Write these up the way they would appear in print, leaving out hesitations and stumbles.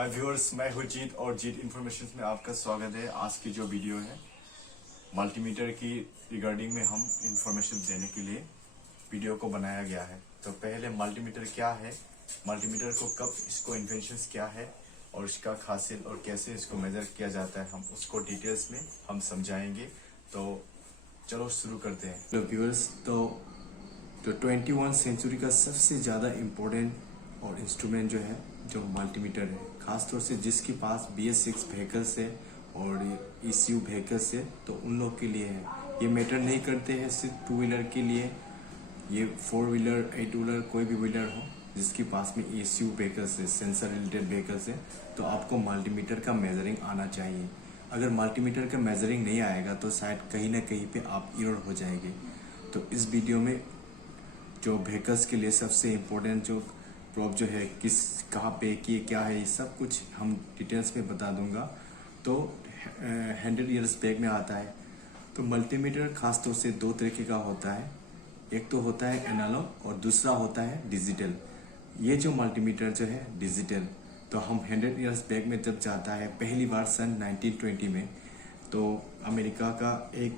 हाय viewers, मैं हूँ जीत और जीत इन्फॉर्मेशन में आपका स्वागत है। आज की जो वीडियो है मल्टीमीटर की रिगार्डिंग में हम इंफॉर्मेशन देने के लिए वीडियो को बनाया गया है। तो पहले मल्टीमीटर क्या है, मल्टीमीटर को कब, इसको इन्वेंशंस क्या है और इसका खासियत और कैसे इसको मेजर किया जाता है, हम उसको डिटेल्स में हम समझाएंगे। तो चलो शुरू करते हैं। तो व्यूअर्स, तो 21 सेंचुरी का सबसे ज़्यादा इम्पोर्टेंट और इंस्ट्रूमेंट जो है जो मल्टीमीटर है, खासतौर से जिसके पास BS6 व्हीकल्स है और ECU व्हीकल्स है, तो उन लोग के लिए है। ये मैटर नहीं करते हैं सिर्फ 2 व्हीलर के लिए, ये 4 व्हीलर 8 व्हीलर कोई भी व्हीलर हो जिसके पास में ECU व्हीकल्स है, सेंसर रिलेटेड व्हीकल्स है, तो आपको मल्टीमीटर का मेजरिंग आना चाहिए। अगर मल्टीमीटर का मेजरिंग नहीं आएगा तो शायद कहीं ना कहीं पे आप एरर हो जाएंगे। तो इस वीडियो में जो व्हीकल्स के लिए सबसे इम्पोर्टेंट जो प्रॉब जो है, किस कहाँ पे कि क्या है, ये सब कुछ हम डिटेल्स में बता दूंगा। तो 100 ईयर्स बैक में आता है। तो मल्टीमीटर खास तौर से 2 तरीके का होता है, एक तो होता है एनालॉग और दूसरा होता है डिजिटल। ये जो मल्टीमीटर जो है डिजिटल, तो हम 100 ईयर्स बैक में जब जाता है पहली बार सन 1920 में, तो अमेरिका का एक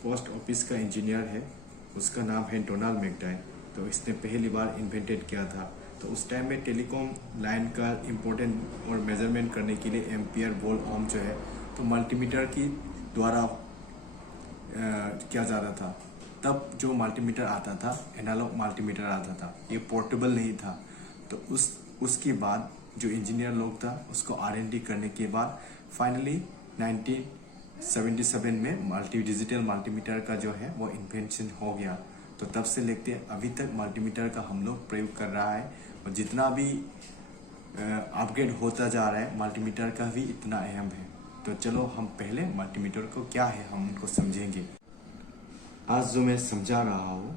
पोस्ट ऑफिस का इंजीनियर है, उसका नाम है डोनाल्ड मैकडाई। तो इसने पहली बार इन्वेंटेड किया था। तो उस टाइम में टेलीकॉम लाइन का इम्पोर्टेंट और मेजरमेंट करने के लिए एम्पियर, वोल्ट, ओम जो है, तो मल्टीमीटर की द्वारा किया जाता था। तब जो मल्टीमीटर आता था एनालॉग मल्टीमीटर आता था, ये पोर्टेबल नहीं था। तो उसके बाद जो इंजीनियर लोग था उसको R&D करने के बाद फाइनली 1977 में डिजिटल मल्टीमीटर का जो है वो इन्वेंशन हो गया। तो तब से लेके अभी तक मल्टीमीटर का हम लोग प्रयोग कर रहा है, और जितना भी अपग्रेड होता जा रहा है मल्टीमीटर का भी इतना अहम है। तो चलो हम पहले मल्टीमीटर को क्या है हम उनको समझेंगे। आज जो मैं समझा रहा हूँ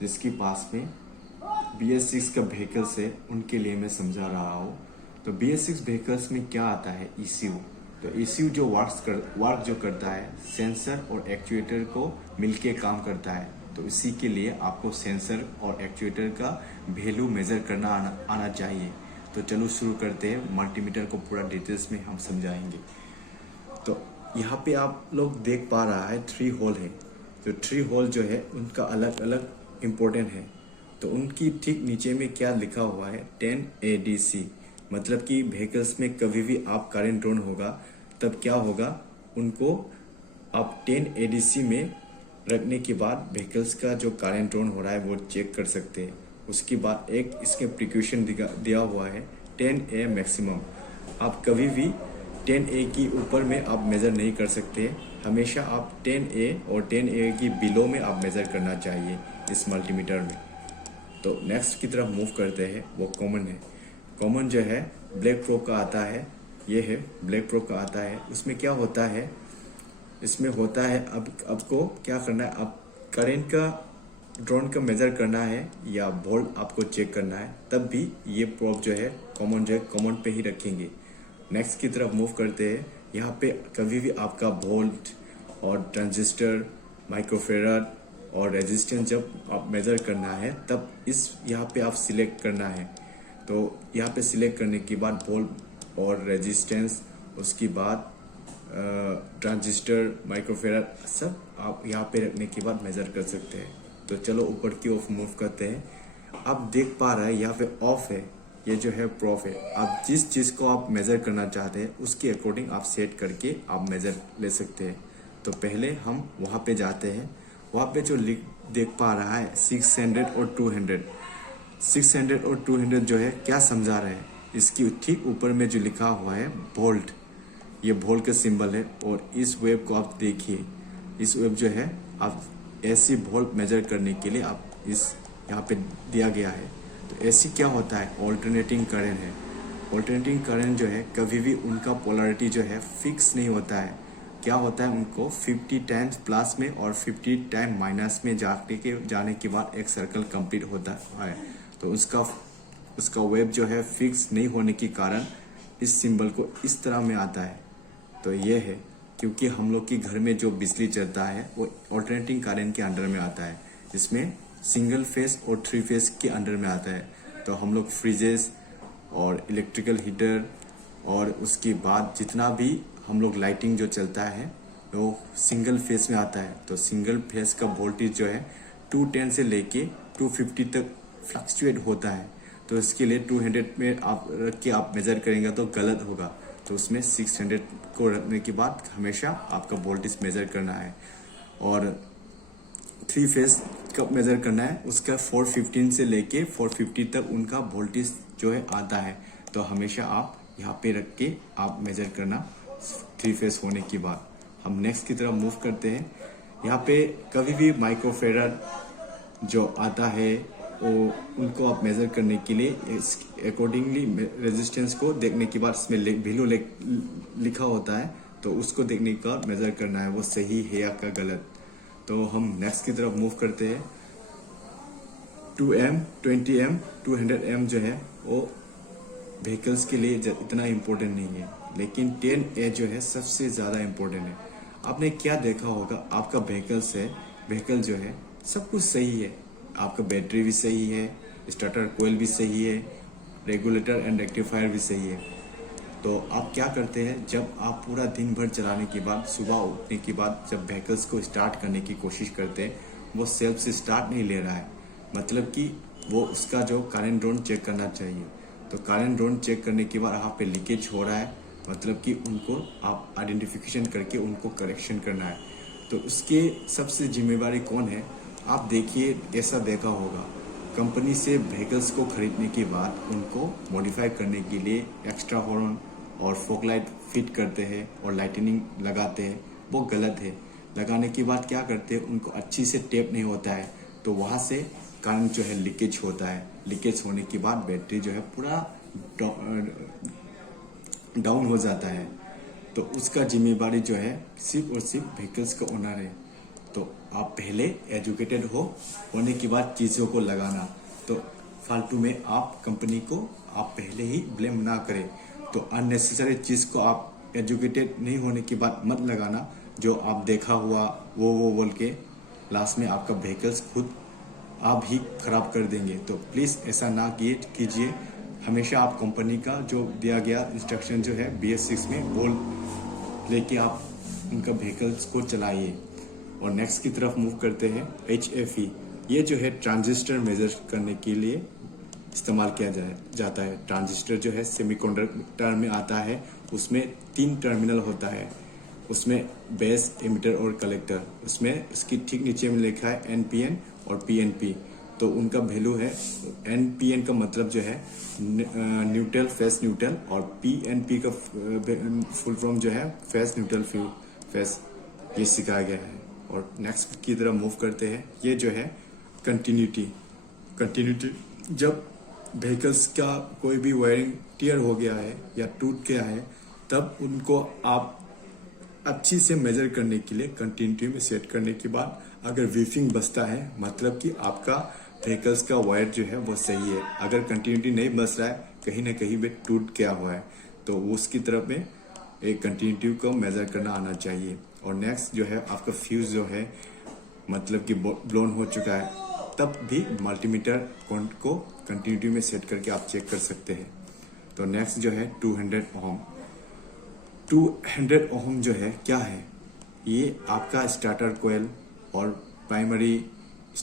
जिसके पास में BS6 का व्हीकल्स है उनके लिए मैं समझा रहा हूँ। तो BS6 व्हीकल्स में क्या आता है, ECU। तो ECU जो वर्क जो करता है, सेंसर और एक्चुएटर को मिलके काम करता है। तो इसी के लिए आपको सेंसर और एक्चुएटर का वैल्यू मेजर करना आना चाहिए। तो चलो शुरू करते हैं, मल्टीमीटर को पूरा डिटेल्स में हम समझाएंगे। तो यहाँ पे आप लोग देख पा रहा है 3 होल है। तो 3 होल जो है उनका अलग अलग इम्पोर्टेंट है। तो उनकी ठीक नीचे में क्या लिखा हुआ है, 10 ADC, मतलब कि व्हीकल्स में कभी भी आप करंट ड्रॉन होगा तब क्या होगा, उनको आप 10 ADC में रखने के बाद व्हीकल्स का जो करंट ड्रॉन हो रहा है वो चेक कर सकते हैं। उसके बाद एक इसके प्रिकॉशन दिया हुआ है 10A मैक्सिमम। आप कभी भी 10A की ऊपर में आप मेज़र नहीं कर सकते, हमेशा आप 10A और 10A की बिलो में आप मेज़र करना चाहिए इस मल्टीमीटर में। तो नेक्स्ट की तरफ मूव करते हैं, वो कॉमन है। कॉमन जो है ब्लैक प्रोब का आता है, ये है ब्लैक प्रोब का आता है। उसमें क्या होता है, इसमें होता है अब आपको क्या करना है, आप करेंट का ड्रोन का मेजर करना है या वोल्ट आपको चेक करना है, तब भी ये प्रोब जो है कॉमन जो है कॉमन पे ही रखेंगे। नेक्स्ट की तरफ मूव करते हैं। यहाँ पे कभी भी आपका वोल्ट और ट्रांजिस्टर, माइक्रोफेराड और रेजिस्टेंस जब आप मेजर करना है तब इस यहाँ पे आप सिलेक्ट करना है। तो यहाँ पे सिलेक्ट करने के बाद वोल्ट और रेजिस्टेंस, उसके बाद ट्रांजिस्टर, माइक्रोफेराड सब आप यहाँ पे रखने के बाद मेजर कर सकते हैं। तो चलो ऊपर की ओर मूव करते हैं। आप देख पा रहे हैं यहाँ पे ऑफ है, ये जो है प्रोफ है। आप जिस चीज़ को आप मेजर करना चाहते हैं उसके अकॉर्डिंग आप सेट करके आप मेजर ले सकते हैं। तो पहले हम वहाँ पे जाते हैं। वहाँ पे जो देख पा रहा है 600 और 200, 600 और 200 जो है क्या समझा रहे हैं, इसकी ठीक ऊपर में जो लिखा हुआ है वोल्ट, ये वोल्ट का सिंबल है। और इस वेव को आप देखिए, इस वेव जो है आप AC वोल्ट मेजर करने के लिए आप इस यहाँ पे दिया गया है। तो AC क्या होता है, ऑल्टरनेटिंग करंट है। ऑल्टरनेटिंग करंट जो है कभी भी उनका पोलैरिटी जो है फिक्स नहीं होता है। क्या होता है, उनको 50 टाइम्स प्लस में और 50 टाइम माइनस में जाने के बाद एक सर्कल कंप्लीट होता है। तो उसका वेव जो है फिक्स नहीं होने के कारण इस सिंबल को इस तरह में आता है। तो ये है क्योंकि हम लोग के घर में जो बिजली चलता है वो ऑल्टरनेटिंग करंट के अंडर में आता है, जिसमें सिंगल फेस और 3 फेस के अंडर में आता है। तो हम लोग फ्रिजेस और इलेक्ट्रिकल हीटर, और उसके बाद जितना भी हम लोग लाइटिंग जो चलता है वो सिंगल फेस में आता है। तो सिंगल फेस का वोल्टेज जो है 210 से लेके 250 तक फ्लक्चुएट होता है। तो इसके लिए 200 में आप रख के आप मेजर करेंगे तो गलत होगा। तो उसमें 600 को रखने के बाद हमेशा आपका वोल्टेज मेजर करना है। और 3 फेस कब मेजर करना है, उसका 415 से लेके 450 तक उनका वोल्टेज जो है आता है। तो हमेशा आप यहाँ पे रख के आप मेजर करना 3 फेस होने के बाद। हम नेक्स्ट की तरफ मूव करते हैं। यहाँ पे कभी भी माइक्रोफेराड जो आता है वो उनको आप मेजर करने के लिए अकॉर्डिंगली रेजिस्टेंस को देखने के बाद इसमें वैल्यू लिखा होता है, तो उसको देखने का मेजर करना है वो सही है या का गलत। तो हम नेक्स्ट की तरफ मूव करते हैं। 2M, 20M, 200M जो है वो व्हीकल्स के लिए इतना इम्पोर्टेंट नहीं है, लेकिन 10A जो है सबसे ज़्यादा इम्पोर्टेंट है। आपने क्या देखा होगा, आपका व्हीकल जो है सब कुछ सही है, आपका बैटरी भी सही है, स्टार्टर कोयल भी सही है, रेगुलेटर एंड रेक्टिफायर भी सही है। तो आप क्या करते हैं, जब आप पूरा दिन भर चलाने के बाद सुबह उठने के बाद जब व्हीकल्स को स्टार्ट करने की कोशिश करते हैं, वो सेल्फ से स्टार्ट नहीं ले रहा है, मतलब कि वो उसका जो करंट ड्रोन चेक करना चाहिए। तो करंट ड्रोन चेक करने के बाद यहाँ पे लीकेज हो रहा है, मतलब कि उनको आप आइडेंटिफिकेशन करके उनको करेक्शन करना है। तो उसके सबसे जिम्मेवारी कौन है, आप देखिए, ऐसा देखा होगा कंपनी से व्हीकल्स को खरीदने के बाद उनको मॉडिफाई करने के लिए एक्स्ट्रा हॉर्न और फॉग लाइट फिट करते हैं और लाइटनिंग लगाते हैं, वो गलत है। लगाने के बाद क्या करते हैं, उनको अच्छी से टेप नहीं होता है, तो वहाँ से करंट जो है लीकेज होता है। लीकेज होने के बाद बैटरी जो है पूरा डाउन हो जाता है। तो उसका जिम्मेवारी जो है सिर्फ और सिर्फ व्हीकल्स का ओनर है। तो आप पहले एजुकेटेड होने के बाद चीज़ों को लगाना। तो फालतू में आप कंपनी को आप पहले ही ब्लेम ना करें। तो अननेसेसरी चीज़ को आप एजुकेटेड नहीं होने के बाद मत लगाना, जो आप देखा हुआ वो बोल के लास्ट में आपका व्हीकल्स खुद आप ही खराब कर देंगे। तो प्लीज़ ऐसा ना कीजिए। हमेशा आप कंपनी का जो दिया गया इंस्ट्रक्शन जो है BS6 में वो लेके आप उनका व्हीकल्स को चलाइए। और नेक्स्ट की तरफ मूव करते हैं। HFE, ये जो है ट्रांजिस्टर मेजर करने के लिए इस्तेमाल किया जाता है। ट्रांजिस्टर जो है सेमीकंडक्टर में आता है, उसमें 3 टर्मिनल होता है, उसमें बेस, एमिटर और कलेक्टर। उसमें इसकी ठीक नीचे में लिखा है NPN और PNP। तो उनका वैल्यू है, NPN का मतलब जो है न्यूट्रल, फेस न्यूट्रल, और PNP का फुल फॉर्म जो है फेस न्यूट्रल फेस, ये सिखाया गया है। और नेक्स्ट की तरफ मूव करते हैं। ये जो है कंटिन्यूटी, जब व्हीकल्स का कोई भी वायरिंग टियर हो गया है या टूट गया है, तब उनको आप अच्छी से मेजर करने के लिए कंटिन्यूटी में सेट करने के बाद अगर वीफिंग बचता है, मतलब कि आपका व्हीकल्स का वायर जो है वो सही है। अगर कंटिन्यूटी नहीं बच रहा है, कहीं ना कहीं भी टूट गया हुआ है, तो उसकी तरफ में एक कंटिन्यूटी को मेजर करना आना चाहिए। और नेक्स्ट जो है आपका फ्यूज जो है मतलब कि ब्लोन हो चुका है, तब भी मल्टीमीटर को कंटिन्यूटी में सेट करके आप चेक कर सकते हैं। तो नेक्स्ट जो है 200 ओम। 200 ओम जो है क्या है, ये आपका स्टार्टर कोयल और प्राइमरी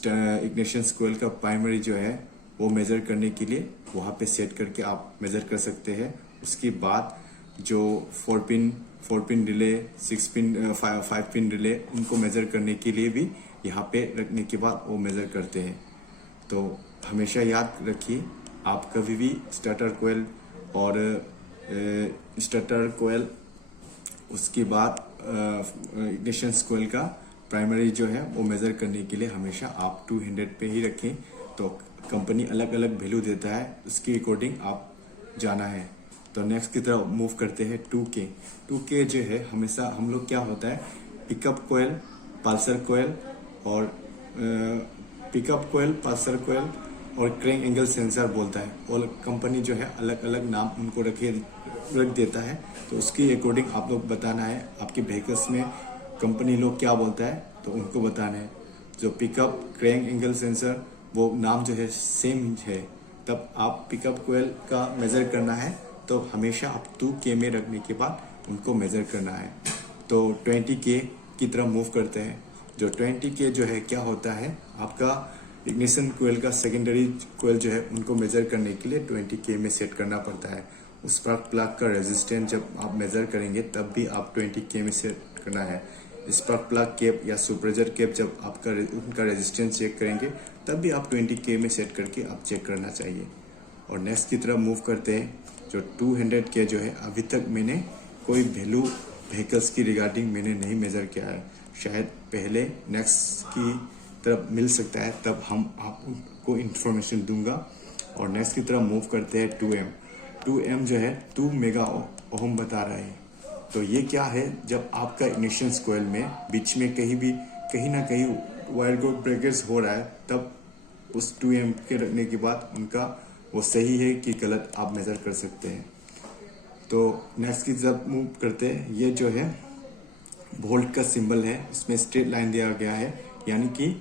इग्निशन कोयल का प्राइमरी जो है वो मेजर करने के लिए वहाँ पे सेट करके आप मेजर कर सकते हैं। उसके बाद जो 4 pin relay, 6 pin, 5 pin relay, उनको मेजर करने के लिए भी यहाँ पे रखने के बाद वो मेजर करते हैं। तो हमेशा याद रखिए, आप कभी भी स्टार्टर कोयल और उसके बाद इग्निशन कोयल का प्राइमरी जो है वो मेजर करने के लिए हमेशा आप 200 पे ही रखें। तो कंपनी अलग अलग वैल्यू देता है, उसके अकॉर्डिंग आप जाना है। तो नेक्स्ट की तरफ मूव करते हैं 2K जो है हमेशा हम लोग क्या होता है, पिकअप कोयल, पल्सर कोयल और और क्रैंक एंगल सेंसर बोलता है। और कंपनी जो है अलग अलग नाम उनको रख देता है। तो उसके अकॉर्डिंग आप लोग बताना है, आपके व्हीकल्स में कंपनी लोग क्या बोलता है तो उनको बताना है। जो पिकअप, क्रैंक एंगल सेंसर, वो नाम जो है सेम है, तब आप पिकअप कोयल का मेज़र करना है तो हमेशा आप 2K में रखने के बाद उनको मेज़र करना है। तो 20K की तरफ मूव करते हैं। जो 20K जो है क्या होता है, आपका इग्निशन कोयल का सेकेंडरी कोयल जो है उनको मेज़र करने के लिए 20K में सेट करना पड़ता है। उस स्पार्क प्लग का रेजिस्टेंस जब आप मेज़र करेंगे तब भी आप 20K में सेट करना है। स्पार्क प्लग केप या सुपरवाइजर केप जब आपका उनका रेजिस्टेंस चेक करेंगे तब भी आप 20K में सेट करके आप चेक करना चाहिए। और नेक्स्ट की तरफ मूव करते हैं। जो 200K जो है अभी तक मैंने कोई वैल्यू व्हीकल्स की रिगार्डिंग मैंने नहीं मेज़र किया है। शायद पहले नेक्स्ट की तरफ मिल सकता है, तब हम आपको इन्फॉर्मेशन दूंगा। और नेक्स्ट की तरफ मूव करते हैं 2M। 2M जो है 2 मेगा ओम बता रहा है। तो ये क्या है, जब आपका इग्निशन कॉइल में बीच में कहीं ना कहीं वायर को ब्रेकर्स हो रहा है, तब उस 2M के रखने के बाद उनका वो सही है कि गलत आप मेज़र कर सकते हैं। तो नेक्स्ट की तरफ मूव करते हैं। ये जो है वोल्ट का सिंबल है, इसमें स्ट्रेट लाइन दिया गया है, यानी कि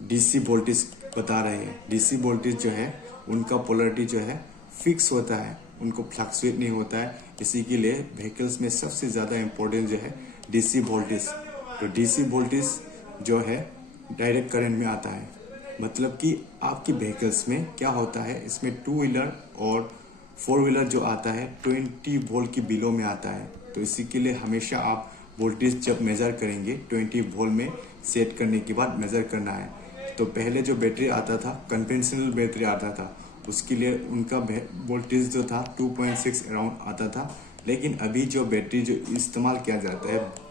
डीसी वोल्टेज बता रहे हैं। डीसी वोल्टेज जो है उनका पोलरिटी जो है फिक्स होता है, उनको फ्लक्चुएट नहीं होता है। इसी के लिए व्हीकल्स में सबसे ज़्यादा इम्पोर्टेंट जो है डीसी वोल्टेज। तो डीसी वोल्टेज जो है डायरेक्ट करंट में आता है, मतलब कि आपकी व्हीकल्स में क्या होता है, इसमें 2 व्हीलर और 4 व्हीलर जो आता है 20 वोल्ट की बिलो में आता है। तो इसी के लिए हमेशा आप वोल्टेज जब मेज़र करेंगे 20 वोल्ट में सेट करने के बाद मेज़र करना है। तो पहले जो बैटरी आता था, कन्वेंशनल बैटरी आता था, उसके लिए उनका वोल्टेज जो था 2.6 अराउंड आता था। लेकिन अभी जो बैटरी जो इस्तेमाल किया जाता है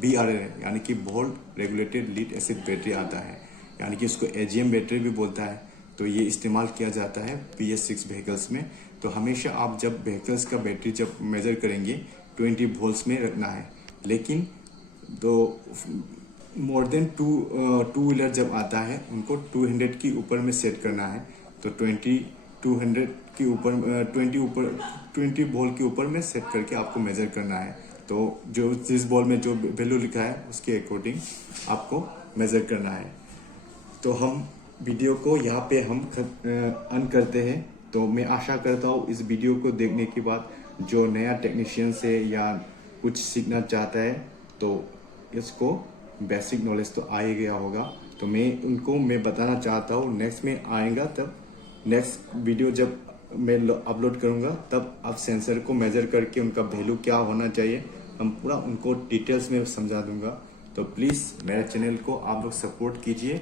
VRL यानी कि volt regulated lead acid battery आता है, यानी कि उसको AGM बैटरी भी बोलता है। तो ये इस्तेमाल किया जाता है PS6 व्हीकल्स में। तो हमेशा आप जब व्हीकल्स का बैटरी जब मेज़र करेंगे 20 वोल्ट्स में रखना है। लेकिन तो मोर देन 2 व्हीलर जब आता है उनको 200 की ऊपर में सेट करना है। तो 200 के ऊपर 20 वोल्ट के ऊपर में सेट करके आपको मेज़र करना है। तो जो जिस बॉल में जो वैल्यू लिखा है उसके अकॉर्डिंग आपको मेज़र करना है। तो हम वीडियो को यहाँ पे हम अन करते हैं। तो मैं आशा करता हूँ इस वीडियो को देखने के बाद जो नया टेक्नीशियन से या कुछ सीखना चाहता है तो इसको बेसिक नॉलेज तो आ ही गया होगा। तो मैं बताना चाहता हूँ नेक्स्ट में आएगा, तब नेक्स्ट वीडियो जब मैं अपलोड करूँगा तब आप सेंसर को मेज़र करके उनका वैल्यू क्या होना चाहिए हम पूरा उनको डिटेल्स में समझा दूंगा। तो प्लीज़ मेरे चैनल को आप लोग सपोर्ट कीजिए।